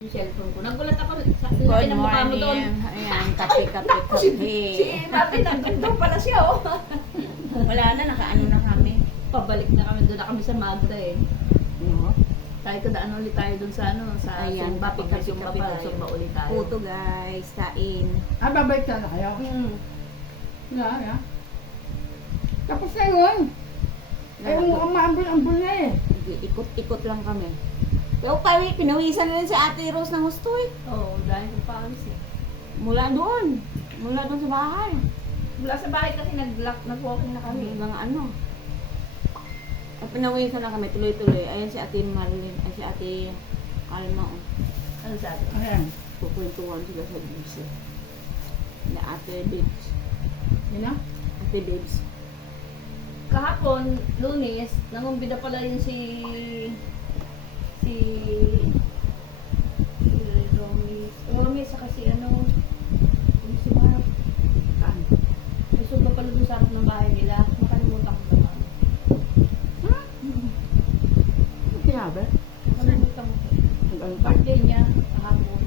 Yung cellphone ko. Nagulat ako sa Good laki ng mukha mo doon. morning. Ayan, kape, kape, Si kape. Martin, nandun pala siya, oh. Wala na, nakaano na kami. Pabalik na kami, doon na kami sa Magra eh. No? Tayo daan ulit tayo doon sa ano, sa Ayan, Sumba, kape, pag kape, Sumba kape pa, tayo. Sumba ulit tayo. Puto guys, kain. Ah, babalik na kayo? Yeah. Tapos na yun. Ay, mukhang maambul-ambul na eh. Ikot-ikot lang kami. Pero pinawisan na rin si Ate Rose ng gusto eh. Oo, dahil kung paalis eh. Mula doon sa bahay. Mula sa bahay kasi nag-walking na kami. Mga ano. Ay, pinawisan na kami, tuloy-tuloy. Ayan si Ate Marilyn, ay si Ate Alma. Oh. Ano sabi? Ayan. Pupwentuhan sila sa bus eh. Na Ate Babes. Yun na? Ate Babes. Kahapon, Lunes, nangumbida pala yun si Romy, saka si ano, yung si Mark. Kaan? May sumba pala dun sa harap ng bahay nila. Nakalimutan ko naman. Ano sinabi? Nakalimutan ko. Ano pa? Birthday niya, kahapon.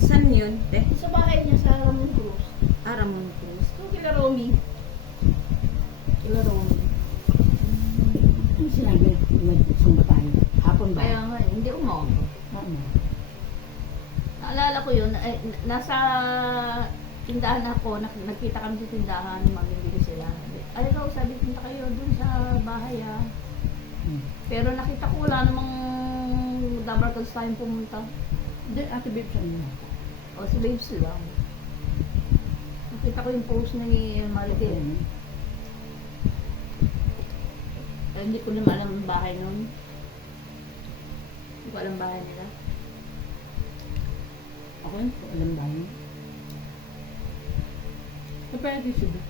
Saan yun? Sa bahay niya sa Ramon Cruz. Ramon Cruz. Yung kila Romy. Kila Romy. Ano sinabi? Magsumba tayo. Hapon ba? Kaya nga, hindi umaga. Ano? Naalala ko yun, nasa tindahan ako, nakita kami sa tindahan, mamimili sila. Ay, ikaw, sabi, punta kayo dun sa bahay ah. Pero nakita ko wala namang dabarkads tayong pumunta. Hindi, Ate Babe sa inyo. O si Babes lang. Nakita ko yung post na ni Maribel. Hindi ko naman alam ang bahay nun. Hindi ko alam bahay nila. Ako yun, alam ba yun? Sa pwede siya ba?